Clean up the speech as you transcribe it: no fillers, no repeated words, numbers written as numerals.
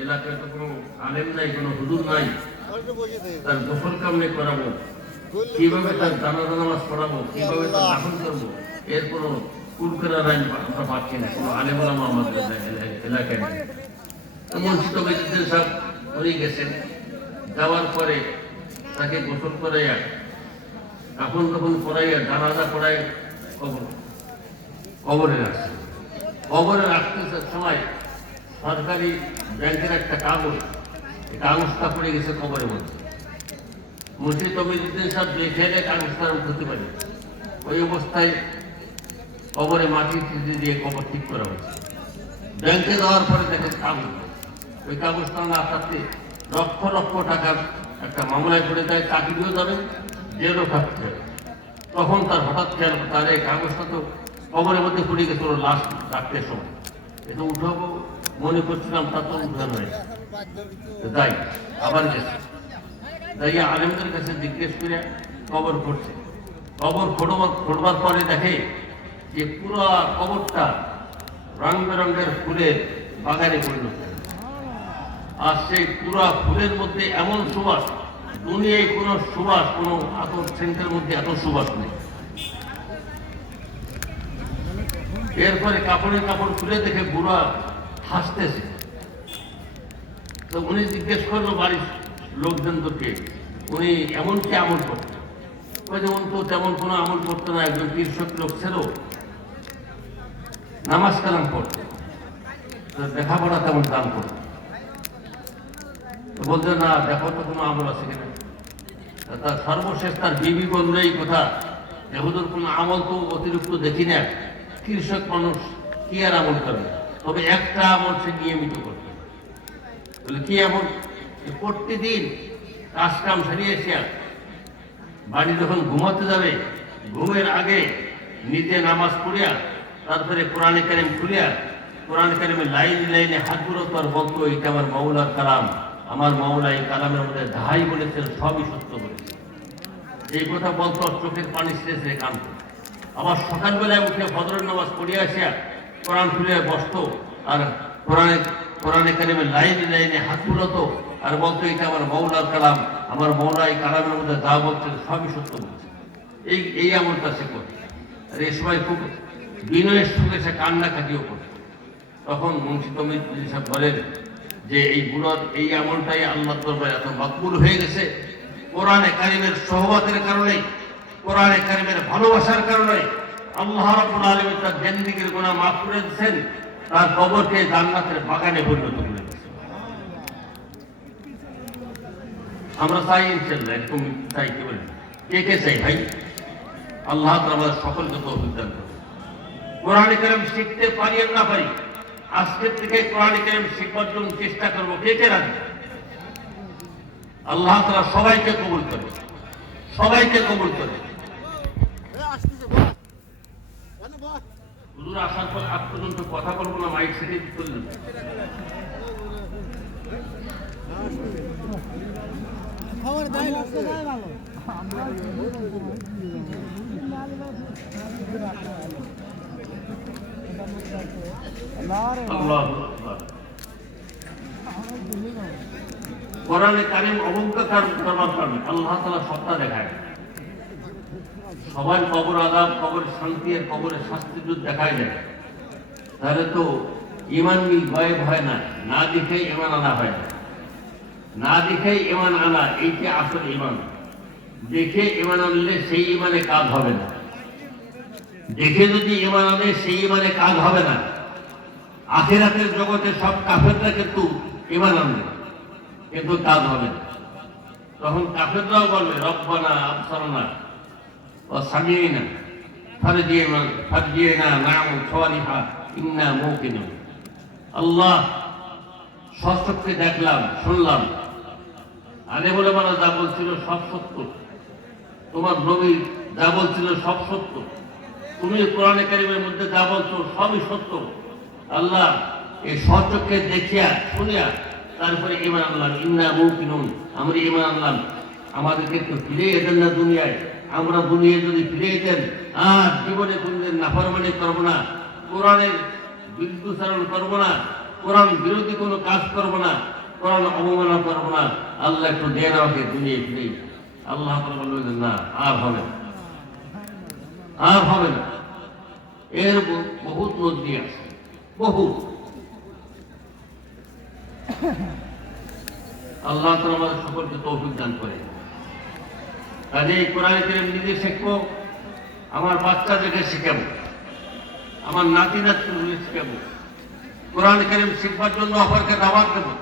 এলাকায় তো কোনো আলেম নাই, কোনো হুজুর নাই, তার গোসল কামনে করাবো, কিভাবে তার জানাজা নামাজ পড়াবো, কিভাবে তার দাফন করবো, এর কোনো কুলকেরার আইন আমরা পাচ্ছি না, কোনো আলেম ওলামা আমাদের এলাকায় নেই। মসজিদ কমিটিদের সব উনি গেছেন, যাওয়ার পরে তাকে গোসল করাইয়া কাফন কাফন পড়াইয়া জানাজা পড়াই কবরে রাখছে। কবরে রাখতে সময় সরকারি ব্যাংকের একটা কাগজ, কাগজটা পড়ে গেছে কবরের মধ্যে। মসজিদ কমিটিতে সব দেখে কাগজটা উঠতে পারে, ওই অবস্থায় কবরে মাটি দিয়ে কবর ঠিক করা হয়েছে। ব্যাংকে যাওয়ার পরে দেখেন কাগজ, ওই কাগজটা না থাকতে লক্ষ লক্ষ টাকার একটা মামলায় পড়ে যায়, চাকরিও যাবে, জেলও থাকতে হবে। তখন তার হঠাৎ খেয়াল, তার এই কাগজটা তো কবরের মধ্যে পড়ে গেছিল লাশ রাখতে সময়, এটা উঠাবো মনে করছিলাম, তা তো উঠানো হয়েছে। তাই আবার গেছে, তাই আলেমদের কাছে জিজ্ঞেস করে কবর করছে। কবর খোঁড়বার পরে দেখে যে পুরো কবরটা রং বেরঙের ফুলের বাগানে পরিণত। আর সেই পুরা ফুলের মধ্যে এমন সুবাস, দুনিয়ায় কোনো সুবাস, কোনো আতর সেন্টের মধ্যে এত সুবাস নেই। এরপরে কাপড়ের কাপড় খুলে দেখে বুড়া হাসতেছে। তো উনি জিজ্ঞেস করলো বাড়ির লোকজনকে, উনি এমন কি আমল করতেন? যেমন তো তেমন কোনো আমল করতো না, একজন কৃষক লোক ছিল, নামাজ কালাম করতো, লেখাপড়া তেমন দান করতো। বলতে না, দেখো তো কোনো আমল আছে কিনা। তার সর্বশেষ তার বিবি বললো এই কথা, এহুদুর কোনো আমল তো অতিরিক্ত দেখি না, কৃষক মানুষ কি আর আমল করবে, তবে একটা আমল সে নিয়মিত করবে। বলে কি আমল? প্রতিদিন কাজ কাম সারিয়ে এসে বাড়ি যখন ঘুমাতে যাবে, ঘুমের আগে নিজে নামাজ পড়িয়া তারপরে কোরআনে কারিম খুলিয়া কোরআনে কারিমে লাইনে লাইনে হাত বুড়তো আর বলতো, এটা আমার মাওলার কালাম, আমার মাওলা এই কালামের মধ্যে যাহাই বলেছেন সবই সত্য বলেছে। এই কথা বলতো, চোখের পানি শেষে কাঁদত। আবার সকালবেলায় উঠে ফজরের নামাজ পড়িয়া আসিয়া কোরআন খুলে বসতো আর কোরআনে কারিমে লাইনে লাইনে হাত বুড়তো আর বলতো, এটা আমার মাওলার কালাম, আমার মাওলা এই কালামের মধ্যে যা বলছেন সবই সত্য বলছে। এই আমলটা সে করত। আর এই সময় খুব বিনয়ের সঙ্গে সে কান্না কাটিও করত। তখন মুন্সি কমিটি সব বলেন যে এই বুড়ার এই আমলটাই আল্লাহর দরবারে এত মকবুল হয়ে গেছে, কোরআনে কারিমের সহবতের কারণে, কোরআনে কারিমের ভালোবাসার কারণে আল্লাহ রাব্বুল আলামিন তার জিন্দেগীর গুনাহ মাফ করে দিয়েছেন, তার কবরকে জান্নাতের বাগানে পরিণত করে দিয়েছেন। আমরা চাই ইনশাআল্লাহ, এরকম চাই, কি বলেন? কে কে চাই ভাই? আল্লাহ তাআলা সকলকে তৌফিক দান করুন। কোরআনে কারিম শিখতে পারি আর না পারি, আজকের থেকে কোরআনে কারিম শিখবার জন্য চেষ্টা করবো। কে কে রাজি? আল্লাহ তাআলা সবাইকে কবুল করে, সবাইকে কবুল করে। হুজুর আসার পর আজ পর্যন্ত কথা বলবো না, মাইক সেটে চললেন। কোরআনে কারিম অবজ্ঞা করবার কারণে আল্লাহ তাআলা সত্তা দেখায়। সবাই কবর আযাব, কবর শান্তি আর কবরের শাস্তি যদি দেখায় যায়, তাহলে তো ঈমান গায়েব হয় না, না দেখেই ঈমান আনা হয় না। না দেখেই ঈমান আনা, এইটা আসল ঈমান। দেখে ঈমান আনলে সেই ঈমানে কাজ হবে না। দেখে যদি ঈমান আনে সেই ঈমানে কাজ হবে না। আখিরাতের জগতে সব কাফেররা কিন্তু ঈমান আনবে, কিন্তু কাজ হবে না। তখন কাফেররাও বলবে, রব্বানা আবসারনা ওয়া সামি'না ফারজি'না না'মাল সালিহান ইন্না মুকিনুন। আল্লাহ, সচক্ষে দেখলাম, শুনলাম, আগে বলে মারা যা বলছিল সব সত্য, তোমার নবী যা বলছিল সব সত্য, তুমি কোরআনে কারিমের মধ্যে যা বলছো সবই সত্য। আল্লাহ, এই সচক্ষে দেখিয়া শুনিয়া তারপরে ঈমান আনলাম, ইন্না মুকিনুন, আমরা ঈমান আনলাম। আমাদেরকে একটু ফিরে দেন না দুনিয়ায়, আমরা দুনিয়ায় যদি ফিরে দেন আর জীবনে কোনদিন নাফরমানি করবো না, কোরআনের বিরুদ্ধাচরণ করবো না, কোরআন বিরোধী কোনো কাজ করবো না, কোরআন অবমাননা করবো না। আল্লাহ একটু দেন আমাকে দুনিয়া ফিরে। আল্লাহ তাআলা বললেন না, আর হবে না, আর হবে না। এর বহুত নদী আছে, বহুত। আল্লাহ তাআলা আমাদের সকলকে তৌফিক দান করে। কাজে এই কোরআন কারীম নিজে শিখবো, আমার বাচ্চাদেরকে শিখাবো, আমার নাতি নাতনিকে শিখাবো। কোরআন কারীম শিখবার জন্য অপরকে দাওয়াত দেবো।